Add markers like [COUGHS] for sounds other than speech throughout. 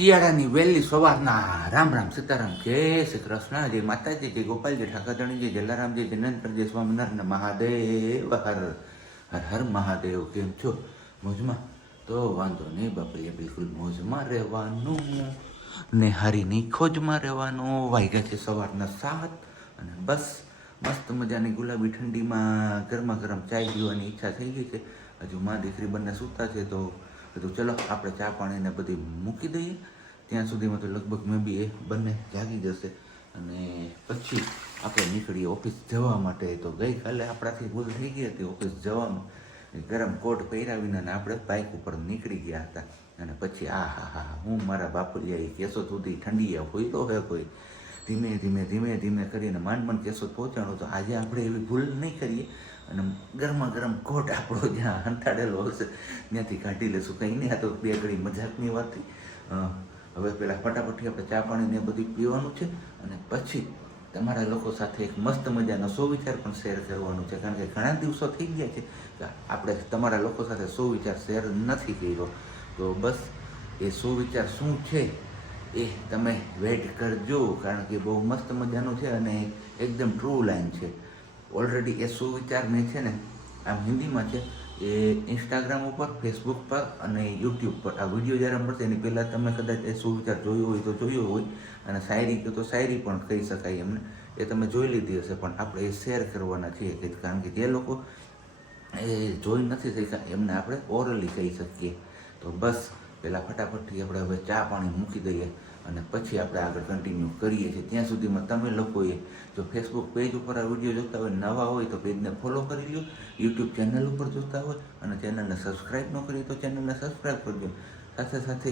શિયાળાની વહેલી સવારના રામ રામ સીતારામ, જય શ્રી કૃષ્ણ, જય માતાજી, જય ગોપાલજી ઠાકરધણીજી જલારામજી જનંતરજી સ્વામિનારાયણ મહાદેવ, હર હર હર મહાદેવ, કેમ છો? મોજમાં? તો વાંધો નહીં બાપલીએ બિલકુલ મોજમાં રહેવાનું ને હરીની ખોજમાં રહેવાનું. વાગ્યા છે સવારના સાત અને બસ, મસ્ત મજાની ગુલાબી ઠંડીમાં ગરમા ગરમ ચાય પીવાની ઈચ્છા થઈ ગઈ છે. હજુ માં દીકરી બંને સૂતા છે તો કીધું ચલો, આપણે ચા પાણીને બધી મૂકી દઈએ. ત્યાં સુધીમાં તો લગભગ મેં બી એ બંને જાગી જશે. અને પછી આપણે નીકળીએ ઓફિસ જવા માટે. તો ગઈકાલે આપણાથી ભૂલ થઈ ગઈ હતી ઓફિસ જવામાં ગરમ કોટ પહેરાવીને અને આપણે બાઇક ઉપર નીકળી ગયા હતા. અને પછી આ હા હા, હું મારા બાપુલિયા એ કેસો સુધી ઠંડી હોય તો હે કોઈ. ધીમે ધીમે ધીમે ધીમે કરીને માંડ માંડ કેસો પહોંચાડો. તો આજે આપણે એવી ભૂલ નહીં કરીએ. અને ગરમા ગરમ કોટ આપણો જ્યાં હંતાડેલો હશે, ત્યાંથી કાઢી લેશું. કંઈ નહીં, આ તો બે ઘડી મજાકની વાત થઈ હવે પેલા ફટાફટથી આપણે ચા પાણી ને બધું પીવાનું છે અને પછી તમારા લોકો સાથે એક મસ્ત મજાનો સુવિચાર પણ શેર કરવાનો છે. કારણ કે ઘણા દિવસો થઈ ગયા છે કે આપણે તમારા લોકો સાથે સુવિચાર શેર નથી કર્યો. તો બસ, એ સુવિચાર શું છે એ તમે વેઇટ કરજો. કારણ કે બહુ મસ્ત મજાનું છે અને એકદમ ટ્રુ લાઈન છે. ઓલરેડી એ સુવિચાર મેં છે ને આમ હિન્દીમાં છે, એ ઇન્સ્ટાગ્રામ ઉપર ફેસબુક પર અને યુટ્યુબ પર. આ વીડિયો જ્યારે મળશે, એની પહેલાં તમે કદાચ એ સુવિચાર જોયો હોય તો જોયો હોય અને શાયરી કહો તો શાયરી પણ કહી શકાય એમને. એ તમે જોઈ લીધી હશે, પણ આપણે એ શેર કરવાના છીએ કે કારણ કે જે લોકો એ જોઈ નથી શક્યા, એમને આપણે ઓરલી કહી શકીએ. તો બસ, પહેલાં ફટાફટથી આપણે હવે ચા પાણી મૂકી દઈએ. અને પછી આપણે આગળ કન્ટિન્યુ કરીએ છીએ. ત્યાં સુધીમાં તમે લોકોએ જો ફેસબુક પેજ ઉપર આ વીડિયો જોતા હોય, નવા હોય તો પેજને ફોલો કરી લો યુટ્યુબ ચેનલ ઉપર જોતા હોય અને ચેનલને સબસ્ક્રાઈબ ન કરી તો ચેનલને સબસ્ક્રાઈબ કરજો. સાથે સાથે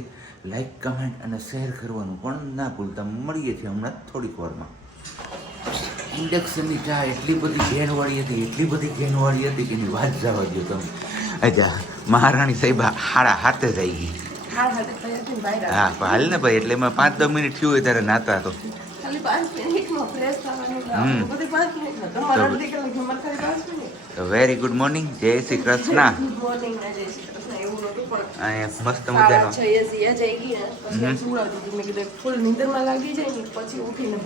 લાઈક કમેન્ટ અને શેર કરવાનું પણ ના ભૂલતા. મળીએ છીએ હમણાં થોડીક વારમાં. ઇન્ડક્શનની ચા એટલી બધી ઘેરવાળી હતી, એટલી બધી ઘેરવાળી હતી કે એની વાત જવા દો તમે. અચ્છા, મહારાણી સાહેબ હાડા હાથે જ આવી ગઈ. હા હાલ ને ભાઈ એટલે એમાં પાંચ દસ મિનિટ થયું હોય ત્યારે નાતા તો. વેરી ગુડ મોર્નિંગ જય શ્રી કૃષ્ણ. [LAUGHS] મસ્ત મજાનો. પછી ઉઠીને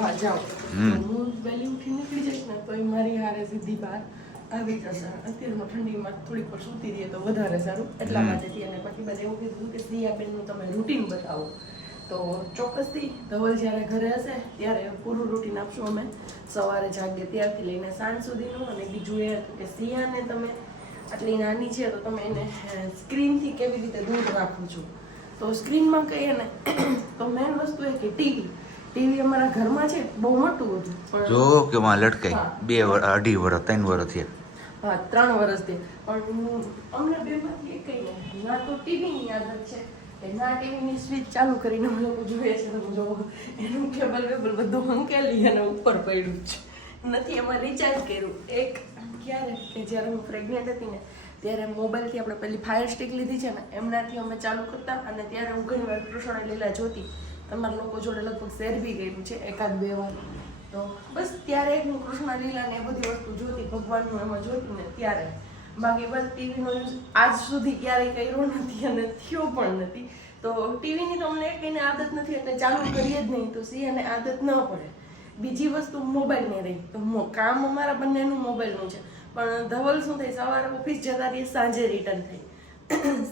હું વહેલી ઉઠી નીકળી જઈશ ને તો મારી હારે સીધી બહાર આવી જશે. અત્યારમાં ઠંડીમાં થોડીક પર સૂતી રહીએ તો વધારે સારું એટલા હમ. પછી બધા એવું કીધું કે સિયાબેનનું તમે રૂટીન બતાવો. તો ચોક્કસથી ધવલ જ્યારે ઘરે હશે ત્યારે પૂરું રૂટીન આપશું અમે. સવારે જાગે ત્યારથી લઈને સાંજ સુધીનું અને બીજું એ હતું કે સિયાને તમે આટલી નાની છે તો તમે એને સ્ક્રીનથી કેવી રીતે દૂર રાખો છો? તો સ્ક્રીનમાં કહીએ ને [CLEARS THROAT] તો મેઇન વસ્તુ એ કે ટીવી. ટીવી અમારા ઘરમાં છે બહુ મોટું હતું જો કે માં લટકાઈ. બે વર- અઢી વર્ષ ત્રણ વર્ષ થયા. હા, ત્રણ વર્ષથી. પણ અમને બેમાંથી એક કઈ ના તો ટીવીની આદત છે કે ના ટીવીની સ્વિચ ચાલુ કરીને અમે લોકો જોઈએ છે. તમે જોવો. એનું કેબલ વેબલ બધું હંકેલી અને ઉપર પડ્યું છે. નથી એમાં રિચાર્જ કર્યું. એક ક્યારે કે જ્યારે હું પ્રેગ્નેન્ટ હતી ને, ત્યારે મોબાઈલથી આપણે પેલી ફાયર સ્ટિક લીધી છે ને, એમનાથી અમે ચાલુ કરતા અને ત્યારે હું ઘણી વાર કૃષ્ણ લીલા જોતી. તમારા લોકો જોડે લગભગ શેર બી કર્યું છે એકાદ બે વાર. તો બસ ત્યારે હું કૃષ્ણ લીલા ને એ બધી વસ્તુ જોતી, ભગવાનનું એમાં જોતી ને ત્યારે. બાકી બસ ટીવીનો યુઝ આજ સુધી ક્યારેય કર્યો નથી અને થયો પણ નથી. તો ટીવીની તો અમને એકને આદત નથી, એટલે ચાલુ કરીએ જ નહીં તો સી અને આદત ન પડે. બીજી વસ્તુ મોબાઈલની રહી. તો કામ અમારા બંનેનું મોબાઈલનું છે. પણ ધવલ શું થાય? સવારે ઓફિસ જતા રહીએ, સાંજે રિટર્ન થાય.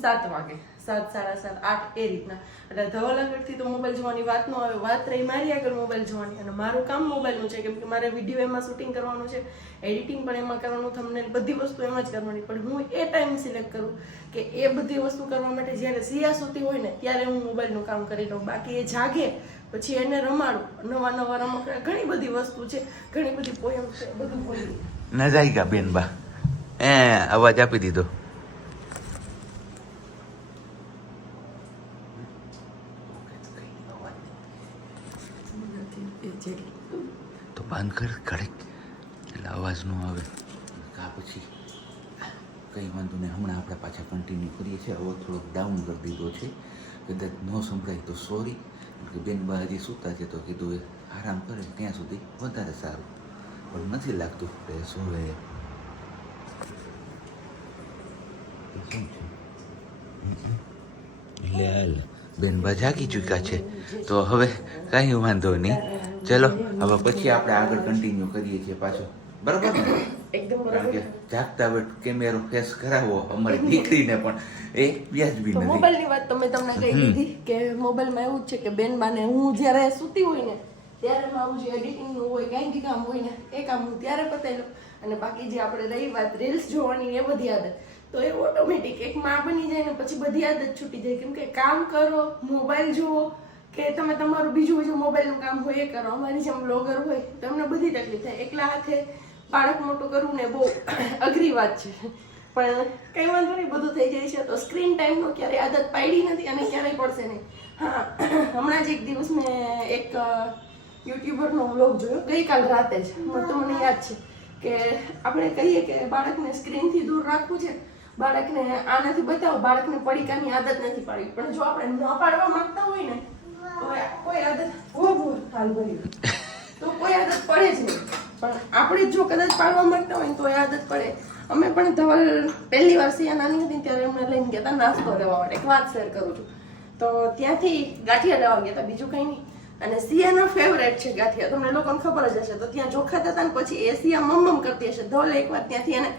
સાત વાગે. સાત, સાડા સાત, આઠ, એ રીતના. એટલે ધવલ આગળથી તો મોબાઈલ જોવાની વાત ન આવે, વાત રહી મારી આગળ મોબાઈલ જોવાની. અને મારું કામ મોબાઈલનું છે, કેમ કે મારે વીડિયો એમાં શૂટિંગ કરવાનું છે એડિટિંગ પણ એમાં કરવાનું થમને બધી વસ્તુ એમાં જ કરવાની. પણ હું એ ટાઈમ સિલેક્ટ કરું કે એ બધી વસ્તુ કરવા માટે જ્યારે સિયા સુતી હોય ને, ત્યારે હું મોબાઈલનું કામ કરી લઉં. બાકી એ જાગે, પછી એને રમાડું. નવા નવા રમકડા, ઘણી બધી વસ્તુ છે, ઘણી બધી પોયમ છે, બધું બોલ્યું ન જાય કા બેન બા. એ, અવાજ આપી દીધો તો બંધ કર કડક એટલે અવાજ ન આવે. કા પછી કંઈ વાંધો નહીં, હમણાં આપણે પાછા કન્ટિન્યુ કરીએ છીએ. હવે થોડોક ડાઉન કરી દીધો છે. કદાચ ન સંભળાય તો સોરી બેન બા હજી સૂતા છે તો કીધું એ આરામ કરે, ત્યાં સુધી વધારે સારું. પણ નથી લાગતું. કે સોવે શું છે? એટલે બેનબા જાગી ચૂક્યા છે. તો હવે કાંઈ વાંધો નહીં. ચલો હવે પછી આપણે આગળ કન્ટિન્યુ કરીએ છીએ પાછો. બરાબર ને? કારણ કે જાગતા વેટ કેમેરો ફેસ કરાવો અમારી દીકરીને પણ. એ વ્યાજબી નથી. મોબાઈલની વાત તમે તમને કહી દીધી કે મોબાઈલમાં એવું જ છે કે બેન બાને હું જ્યારે સૂતી હોય ને ત્યારે મારું જે એડિટિંગનું હોય કાંઈ બી કામ હોય ને એ કામ હું ત્યારે પતાવી લઉં. અને બાકી જે આપણે રહી વાત રીલ્સ જોવાની એ બધી આદત. તો એ ઓટોમેટિક એક માં બની જાય ને પછી બધી આદત છૂટી જાય. કેમ કે કામ કરો મોબાઈલ જુઓ, કે તમે તમારું બીજું બીજું મોબાઈલનું કામ હોય એ કરો. અમારી જેમ બ્લોગર હોય તો અમને બધી તકલીફ થાય. એકલા હાથે બાળક મોટું કરવું ને બહુ અઘરી વાત છે. પણ કઈ વાંધો નહીં, બધું થઈ જાય છે. તો સ્ક્રીન ટાઈમનો ક્યારેય આદત પાડી નથી અને ક્યારેય પડશે નહીં. હા, હમણાં જ એક દિવસ મેં એક યુટ્યુબરનો વ્લોગ જોયો. ગઈકાલ રાતે જ. તો મને યાદ છે કે આપણે કહીએ કે બાળકને સ્ક્રીનથી દૂર રાખવું છે બાળકને આ નથી બતાવો બાળકને પડીકાની આદત નથી પાડવી પણ જો આપણે ન પાડવા માંગતા હોય ને, તો કોઈ આદત ભૂલ હાલ ભર્યું. તો કોઈ આદત પડે જ નહીં. પણ આપણે જો કદાચ પાડવા માંગતા હોય તો એ આદત પડે. અમે પણ ધવલ પહેલી વાર સિયા નાની હતી ત્યારે અમને લઈને ગયા હતા નાસ્તો લેવા માટે. એક વાત શેર કરું છું. તો ત્યાંથી ગાંઠિયા લેવા ગયા હતા, બીજું કંઈ નહીં. અને સિયાનો ફેવરેટ છે ગાંઠિયા. તમને લોકોને ખબર જ હશે. તો ત્યાં જોખાતા હતા ને, પછી એ સિયા મમ્મમ કરતી હશે. ધવલે એકવાર ત્યાંથી એને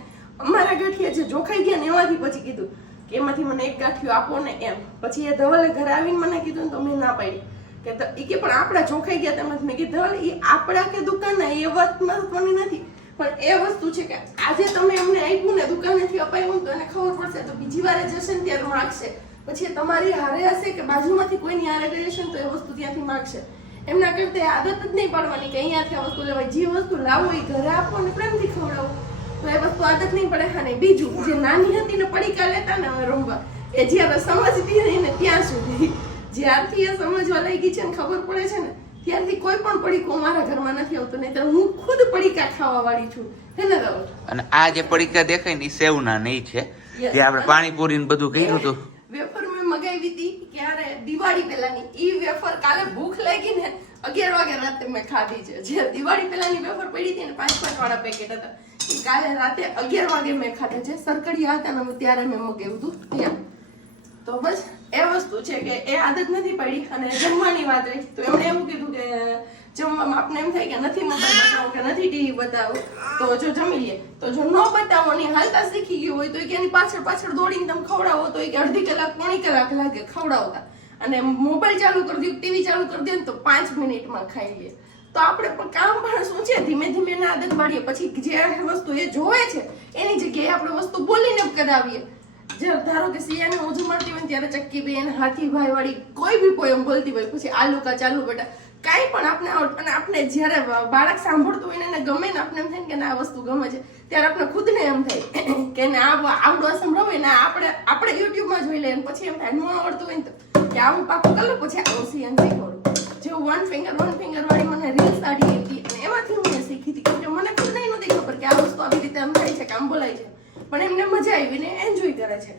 અમારા ગાંઠિયા જે જોખાઈ ગયા ને એમાંથી પછી કીધું કે એમાંથી મને એક ગાંઠિયું આપો ને એમ. પછી એ ધવલે ઘરે આવીને મને કીધું ને તો મેં ના પાડી. કે એ કે પણ આપણા જોખાઈ ગયા તેમાંથી મેં કીધું, ધવલ એ આપણા કે દુકાનના એ વાત મહત્વની નથી. પણ એ વસ્તુ છે કે આજે તમે એમને આપ્યું ને દુકાનેથી અપાયું તો એને ખબર પડશે તો બીજી વાર જશે ને ત્યારે માગશે. પછી તમારી હારે હશે કે બાજુમાંથી કોઈની હારે ગઈ તો એ વસ્તુ ત્યાંથી માગશે. એમના કરતા આદત જ નહીં પાડવાની કે અહીંયાથી આ વસ્તુ લેવાય. જે વસ્તુ લાવો એ ઘરે આપો ને પ્રેમથી ખવડાવો. તો એ વસ્તુ આદત નહીં પડે હા ને બીજું જે નાની હતી ને પડીકા લેતા ને હવે રમવા એ જ્યારે સમજતી નહીં ને ત્યાં સુધી જ્યારથી એ સમજવા લાગી છે ને ખબર પડે છે ને ત્યારથી કોઈ પણ પડીકો મારા ઘરમાં નથી આવતો નહીં તો હું ખુદ પડીકા ખાવા વાળી છું. હે ને રાહુલ? અને આ જે પડીકા દેખાય ને સેવના નહીં છે. જે આપણે પાણીપુરી ને બધું કર્યું હતું. વેફર મેં મગાવી હતી ક્યારે? દિવાળી પહેલાની. ઈ વેફર કાલે ભૂખ લાગી ને અગિયાર વાગે રાતે મેં ખાધી છે. જે દિવાળી પહેલાની વેફર પડી હતી ને પાંચ પાંચ વાળા પેકેટ હતા. કાલે રાતે અગિયાર વાગે મેં ખાધા છે. સરકડિયા હતા ને ત્યારે મેં મગાવ્યું હતું ત્યાં તો બસ એ વસ્તુ છે કે એ આદત નથી પડી અને જમવાની વાત રહી. તો એમણે એવું કીધું કે, જમવામાં આપને એમ થાય કે નથી મોબાઈલ બતાવો કે નથી ટીવી બતાવો, તો જો જમી લે. તો જો ન બતાવો ને હાલતા શીખી ગયું હોય તો કે એની પાછળ પાછળ દોડીને તમે ખવડાવો તો કે અડધી કલાક, પોણી કલાક લાગે ખવડાવતા. અને મોબાઈલ ચાલુ કરી દઉં ટીવી ચાલુ કરી દે ને તો પાંચ મિનિટમાં ખાઈ લે. તો આપણે પણ કામ પણ શું છે. ધીમે ધીમે ના આદત પાડીએ. પછી જે વસ્તુ એ જોવે છે, એની જગ્યાએ આપણે વસ્તુ બોલીને કરાવીએ. ધારો કે સિયાને ઊંધું મળતી હોય ત્યારે ચક્કી બેન હાથીભાઈ વાળી કોઈ બી પોયમ બોલતી હોય, પછી આલુ કા ચાલુ બેટા કાંઈ પણ આપણે અને આપણે જ્યારે બાળક સાંભળતું હોય ને એને ગમે ને આપણે એમ થાય કે ના, આ વસ્તુ ગમે છે, ત્યારે આપણે ખુદને એમ થાય [COUGHS] કે ને આ આવડો સંભળાવે ને આપણે આપણે યુટ્યુબમાં જોઈ લઈએ પછી એમ થાય, ન આવડતું હોય ને કે આવું પાકું કરું પછી આવું સિયાને શીખવાડું. જેવું વન ફિંગર વન ફિંગર વાળી મને રીલ સાડી હતી અને એમાંથી હું શીખી હતી. કેમ કે મને ખુદ નહીં નહોતી ખબર કે આ વસ્તુ આવી રીતે આમ થાય છે કે આમ બોલાય છે. પણ એમને મજા આવી એન્જોય કરે છે.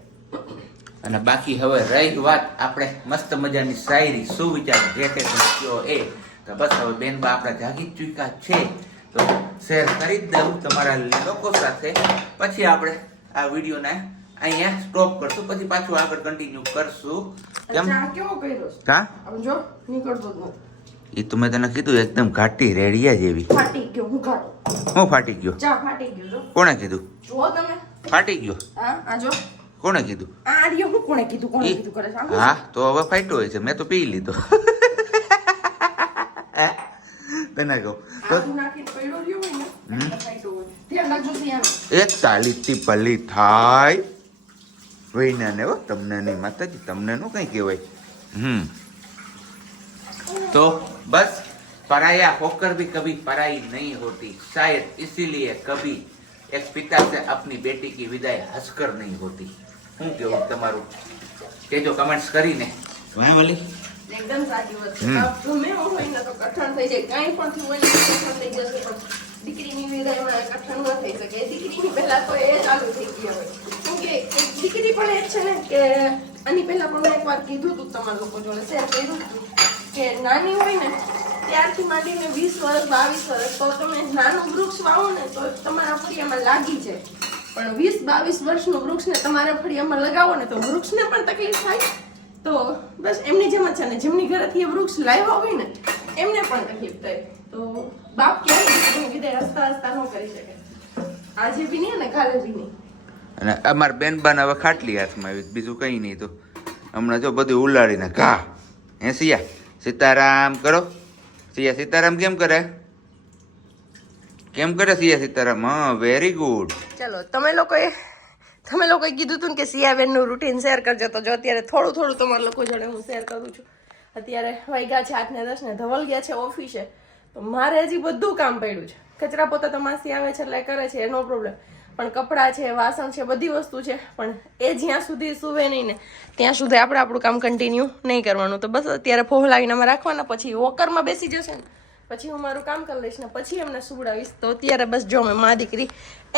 અને બાકી હવે રહી વાત આપણે મસ્ત મજાની શાયરી સુવિચાર જે તે કયો એ. તો બસ હવે બેનબા આપણા જાગી જ ચૂક્યા છે. તો શેર કરી જ દઉં તમારા લોકો સાથે. પછી આપણે આ વિડીયોને અહીંયા સ્ટોપ કરશું પછી પાછું આગળ કન્ટિન્યુ કરશું. કેમ? કેવો કર્યો કા જો નીકળતો એ તો મેં તને કીધું એકદમ ઘાટી રેડિયા જેવી. ફાટી ગયો હું ઘાટો. હું ફાટી ગયો? ચા ફાટી ગયો કોણે કીધું? જો તમે. ફાટી ગયો? હા આ જો. કોણે કીધું? આ રહ્યો હું કોણે કીધું કોણે કીધું કરે છે? હા તો હવે ફાટ્યો હોય છે મેં તો પી લીધો. [LAUGHS] તને કહું. તો. એક ચાલીસથી પલ્લી થાય. વૈનાને હો તમને નહીં માતાજી તમને નું કંઈ કહેવાય? હમ. તો બસ પરાયા હોકર ભી કભી પરાઈ નહીં હોતી. શાયદ ઇસીલીએ કભી એક પિતા સે અપની બેટી કી વિદાય હસકર નહીં હોતી. શું કેવું તમારું? કેજો કમેન્ટ્સ કરીને. વાહ વાલી. એકદમ સાચી વાત છે. ગમે એવું હોય ને તો કઠણ થઈ જાય. કાંઈ પણ થયું હોય ને કઠણ થઈ જશે પણ દીકરીની વિદાયમાં કઠણ ન થઈ શકે. દીકરીની પહેલા તો એ ચાલુ થઈ ગઈ હવે. કેમ કે એક દીકરી પણ એ છે ને કે આની પહેલા પણ મેં એકવાર કીધું હતું તમારા લોકો જોડે શેર કર્યું હતું કે નાની હોય ને, ત્યારથી માંડીને વીસ વર્ષ, બાવીસ વર્ષ, તો તમે નાનું વૃક્ષ વાવો ને, તો તમારા ફળિયામાં લાગી જાય. પણ વીસ, બાવીસ વર્ષનું વૃક્ષને તમારા ફળિયામાં લગાવો ને, તો વૃક્ષને પણ તકલીફ થાય. તો બસ એમની જેમ જ છે ને, જેમની ઘરેથી એ વૃક્ષ લાવ્યા હોય ને, એમને પણ તકલીફ થાય. તો બાપ કે હસતા હસતા ન કરી શકે. આજે બી નહીં અને કાલે બી નહીં અને અમાર બેનબાન હવે ખાટલી હાથમાં આવી બીજું કંઈ નહીં તો. હમણાં જો બધું ઉલાડીને ઘા. હે સિયા સીતારામ કરો. સિયા સીતારામ કેમ કરે? કેમ કરે સિયા સીતારામ? હા વેરી ગુડ ચલો તમે લોકોએ તમે લોકોએ કીધું હતું ને કે સિયાબેનનું રૂટીન શેર કરજો તો જો અત્યારે થોડું થોડું તમારા લોકો જોડે હું શેર કરું છું. અત્યારે વાગ્યા છે આઠ ને દસ ને ધવલ ગયા છે ઓફિસે તો મારે હજી બધું કામ પડ્યું છે. કચરા પોતા તો માસી આવે છે, એટલે કરે છે એનો પ્રોબ્લેમ પણ કપડાં છે, વાસણ છે, બધી વસ્તુ છે, પણ એ જ્યાં સુધી સુવે નહીં ને, ત્યાં સુધી આપણે આપણું કામ કન્ટિન્યુ નહીં કરવાનું. તો બસ અત્યારે ફોહલાવીને અમે રાખવાના, પછી વોકરમાં બેસી જશે ને. પછી હું મારું કામ કરી લઈશ ને પછી એમને સુવડાવીશ. તો અત્યારે બસ જો અમે મા દીકરી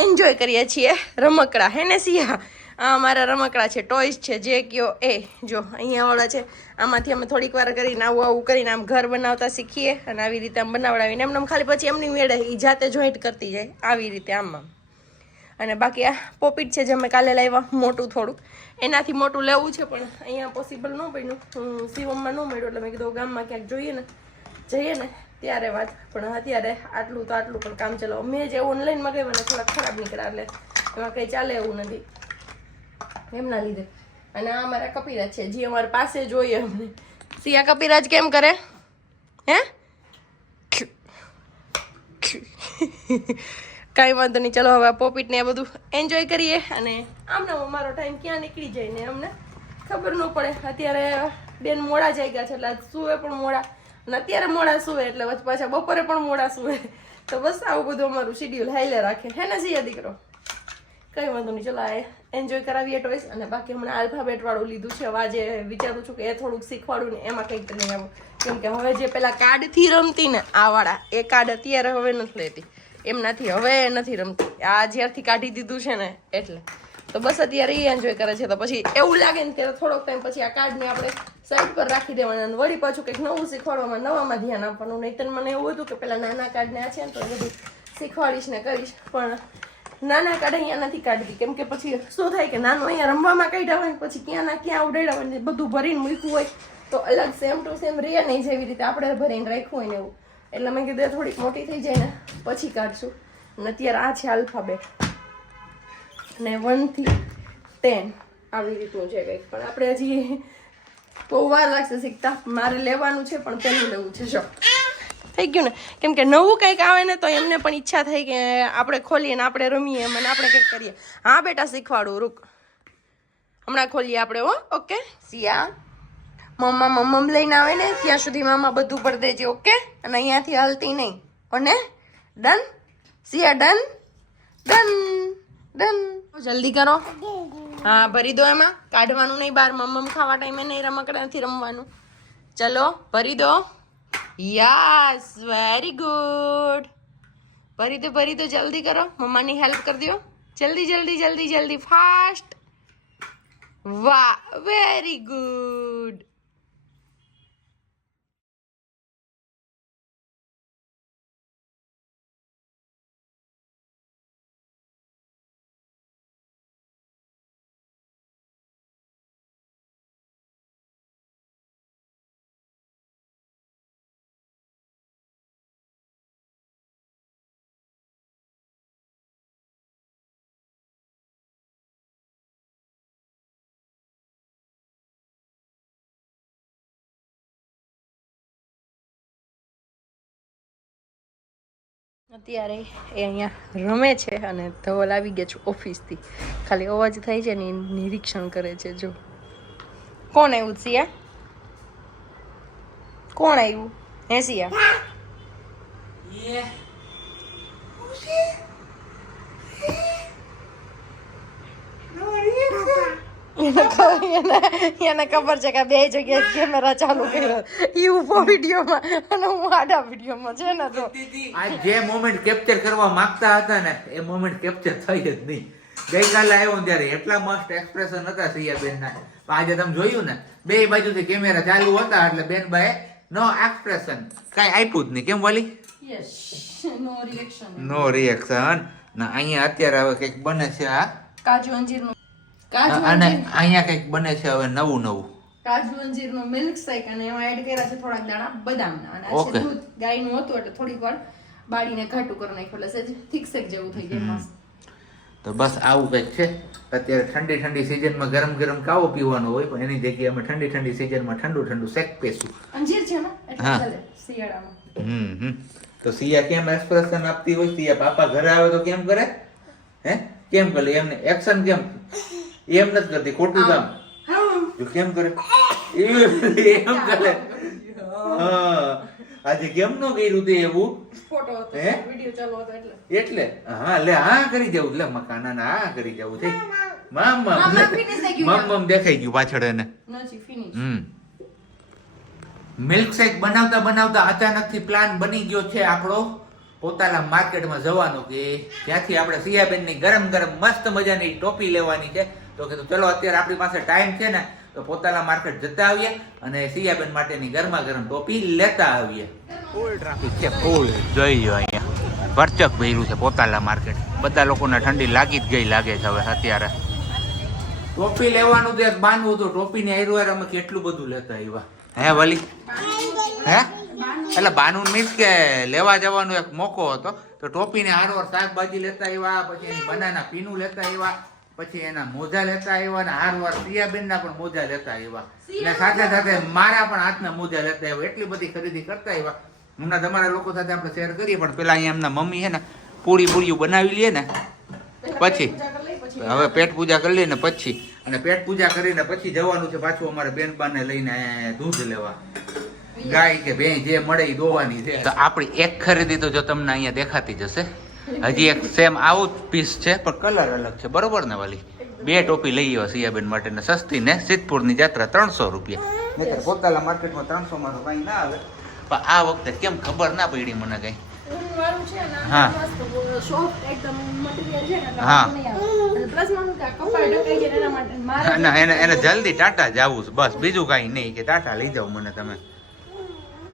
એન્જોય કરીએ છીએ રમકડા. હે ને સિયા આ અમારા રમકડા છે ટોયસ છે, જે કયો એ. જો અહીંયાવાળા છે. આમાંથી અમે થોડીક વાર કરીને આવું આવું કરીને આમ ઘર બનાવતા શીખીએ અને આવી રીતે આમ બનાવડાવીને એમને ખાલી પછી એમની મેળે એ જાતે જોઈન્ટ કરતી જાય આવી રીતે આમ આમ. અને બાકી આ પોપીટ છે જે અમે કાલે લાવ્યા, મોટું થોડુંક. એનાથી મોટું લેવું છે, પણ અહીંયા પોસિબલ ન પડ્યું હું શિવમમાં ન મળ્યું, એટલે મેં કીધું ગામમાં ક્યાંક જોઈએ ને. જઈએ ને. ત્યારે વાત પણ અત્યારે આટલું તો આટલું પણ કામ ચલાવો મેં જે ઓનલાઈન મગાવ્યું ને થોડાક ખરાબ નીકળ્યા એટલે એમાં કંઈ ચાલે એવું નથી. એમના લીધે. અને આ અમારા કપિરાજ છે. જે અમારી પાસે જોઈએ અમને સિયા કપિરાજ કેમ કરે? હે? કાંઈ વાંધો નહીં. ચલો હવે પોપીટ ને બધું એન્જોય કરીએ અને આમનો અમારો ટાઈમ ક્યાં નીકળી જાય ને અમને ખબર ન પડે. અત્યારે બેન મોડા જઈ ગયા છે એટલે સુવે પણ મોડા. અને અત્યારે મોડા સુવે એટલે પાછા બપોરે પણ મોડા સુવે. તો બસ આવું બધું અમારું શિડ્યુલ હાઈલે રાખે. હે ને જઈએ દીકરો? કઈ વાંધો નહીં, ચલો આ એન્જોય કરાવીએ ટોઈસ અને બાકી હમણાં આલ્ફાબેટ વાળું લીધું છે. આજે વિચારું છું કે એ થોડુંક શીખવાડું ને એમાં કંઈક નહીં આવું. કેમ કે હવે જે પેલા કાર્ડથી રમતી ને આ વાળા, એ કાર્ડ અત્યારે હવે નથી લેતી. એમનાથી હવે નથી રમતી. આ જ્યારથી કાઢી દીધું છે ને એટલે. તો બસ અત્યારે એ એન્જોય કરે છે. તો પછી એવું લાગે ને ત્યારે થોડોક ટાઈમ પછી આ કાર્ડને આપણે સાઈડ પર રાખી દેવાના અને વળી પાછું કંઈક નવું શીખવાડવામાં નવામાં ધ્યાન આપવાનું. નહીં મને એવું હતું કે પેલા નાના કાર્ડને છે ને તો બધું શીખવાડીશ ને કરીશ. પણ નાના કાર્ડ અહીંયા નથી કાઢતી. કેમ કે પછી શું થાય કે નાનું અહીંયા રમવામાં કાઢ્યા હોય પછી ક્યાં ના ક્યાં ઉડાડ્યા હોય ને બધું ભરીને મૂક્યું હોય તો અલગ સેમ ટુ સેમ રહે નહીં જેવી રીતે આપણે ભરીને રાખ્યું હોય ને એવું. એટલે મેં કીધું થોડીક મોટી થઈ જાય ને પછી કાઢશું. અને અત્યારે આ છે આલ્ફાબેટ. ને વનથી ટેન. આવી રીતનું છે કંઈક. પણ આપણે હજી બહુ વાર લાગશે શીખતા. મારે લેવાનું છે પણ પેલું લેવું છે. જો. થઈ ગયું ને? કેમ કે નવું કંઈક આવે ને તો એમને પણ ઈચ્છા થઈ કે આપણે ખોલીએ ને આપણે રમીએ એમ અને આપણે કંઈક કરીએ. હા બેટા શીખવાડું રૂક. હમણાં ખોલીએ આપણે હો. ઓકે? સિયા મમ્મા મમ્મ લઈને આવે ને ત્યાં સુધી મામા બધું ભરી દેજે ઓકે? અને અહીંયાથી હલતી નહીં. અને done? Siya done? Done! Done. જલ્દી કરો. હા ભરી દો એમાં. કાઢવાનું નહીં બહાર. મમ્મમ ખાવા ટાઈમે નહીં રમકડા નથી રમવાનું. ચલો ભરી દો. યસ વેરી ગુડ ભરી દો ભરી દો જલ્દી કરો. મમ્માની હેલ્પ કરી દો. જલ્દી જલ્દી જલ્દી જલ્દી ફાસ્ટ. વાહ વેરી ગુડ અત્યારે એ અહીંયા રમે છે અને ધવલ આવી ગયા છે ઓફિસથી. ખાલી અવાજ થાય છે ને નિરીક્ષણ કરે છે, જો. કોણ આવ્યું સિયા? કોણ આવ્યું? હે સિયા? ખબર- એને- ખબર છે કે બે જગ્યાએ કેમેરા ચાલુ કર્યો. ઈ ઊભો વિડીયોમાં અને હું આડા વિડીયોમાં છે ને તો. આ જે મોમેન્ટ કેપ્ચર કરવા માંગતા હતા ને એ મોમેન્ટ કેપ્ચર થઈ જ નહીં. ગઈકાલે આવ્યો ત્યારે એટલા મસ્ત એક્સપ્રેશન હતા સૈયાબેન ના આજે તમે જોયું ને બે બાજુથી કેમેરા ચાલુ હતા એટલે બેન ભાઈ નો એક્સપ્રેશન કાંઈ આપ્યું જ નહીં. કેમ વાલી? નો રિએક્શન નો રિએક્શન ના અહીંયા અત્યારે હવે કંઈક બને છે આ કાજુ અંજીરનું અને અહીંયા કંઈક બને છે હવે નવું નવું. કાજુ અંજીરનો મિલ્ક શેક અને એમાં એડ કર્યા છે થોડાક દાણા બદામના. અને આ. દૂધ. ગાયનું હતું એટલે થોડીક વાર બાળીને ઘાટું કરી નાખ્યું. એટલે થીક શેક જેવું થઈ ગયું. મસ્ત તો બસ આવું કંઈક છે. અત્યારે ઠંડી ઠંડી સિઝનમાં ગરમ ગરમ કાવો પીવાનો હોય પણ એની જગ્યાએ અમે ઠંડી ઠંડી સિઝનમાં ઠંડુ ઠંડુ શેક પીશું. અંજીર છે ને? એટલે ચાલે શિયાળામાં. હમ હમ. તો સિયા કેમ એક્સપ્રેશન આપતી હોય? સિયા પાપા ઘરે આવે તો કેમ કરે? હે? કેમ કરે? એમને એક્શન કેમ? એમ નથી કરતી ખોટું કામ. જો કેમ કરે? [LAUGHS] એમ કરે હા. આજે કેમ નો કર્યું તે એવું? ફોટો હતો વિડિયો ચાલુ હતો એટલે. એટલે? હા લે હા કરી જવું લે મકાના ના હા કરી જવું થઈ. મામ મામ, મામ મામ દેખાઈ ગયું પાછળ એને. નથી ફિનિશ હમ. મિલ્કશેક બનાવતા બનાવતા અચાનકથી પ્લાન બની ગયો છે આપણો પોતાના માર્કેટમાં જવાનો કે ત્યાંથી આપણે સિયાબેનની ગરમ ગરમ મસ્ત મજાની ટોપી લેવાની છે. તો કીધું ચલો અત્યારે આપણી પાસે ટાઈમ છે ને તો પોતાના માર્કેટ જતા આવીએ અને સિયાબેન માટેની ગરમા ગરમ ટોપી લેતા આવીએ. ફૂલ ટ્રાફિક છે ફૂલ જોઈ અહીંયા. વર્ચક ભર્યું છે પોતાના માર્કેટ બધા લોકોને ઠંડી લાગી જ ગઈ લાગે છે હવે અત્યારે. ટોપી લેવાનું એક બાંધવું હતું. ટોપી ની આયરું અમે કેટલું બધું લેતા આવ્યા? હે વલી? હે? એટલે બાનું મીન્સ કે લેવા જવાનો એક મોકો હતો. તો ટોપીને હારવાર શાકભાજી લેતા આવ્યા પછી એની બનાના પીનું લેતા આવ્યા. પછી એના મોજા લેતા આવ્યા અને હારવાર સિયાબેનના પણ મોજા લેતા આવ્યા. અને સાથે સાથે મારા પણ હાથના મોજા લેતા આવ્યા. એટલી બધી ખરીદી કરતા આવ્યા. હમણાં તમારા લોકો સાથે આપણે શેર કરીએ પણ પેલા અહીંયા એમના મમ્મી છે ને પૂરી પૂરીઓ બનાવી લઈએ ને પછી. હવે પેટ પૂજા કરી લઈએ ને પછી. અને પેટ પૂજા કરીને પછી જવાનું છે પાછું અમારે બેનબાને લઈને દૂધ લેવા. ગાય કે ભેં જે મળે એ દોવાની છે. તો આપણી એક ખરીદી તો જો તમને અહીંયા દેખાતી જશે હજી એક સેમ આવું જ પીસ છે પણ કલર અલગ છે. બરોબર ને વાલી? બે ટોપી લઈ આવ્યા સિયાબેન માટે ને સસ્તી ને સિદ્ધપુરની જાત્રા ત્રણસો રૂપિયા. નહીં પોતાના માર્કેટમાં ત્રણસો માં તો કઈ ના આવે. પણ આ વખતે કેમ ખબર ના પડી મને કઈ? ઊનવાળું છે ને હા. મસ્ત સોફ્ટ એકદમ મટીરીયલ છે ને એટલે હા. એના માટે મારે ના એને એને જલ્દી ટાટા જવું છે. બસ બીજું કાંઈ નહીં કે ટાટા લઈ જાઓ મને તમે.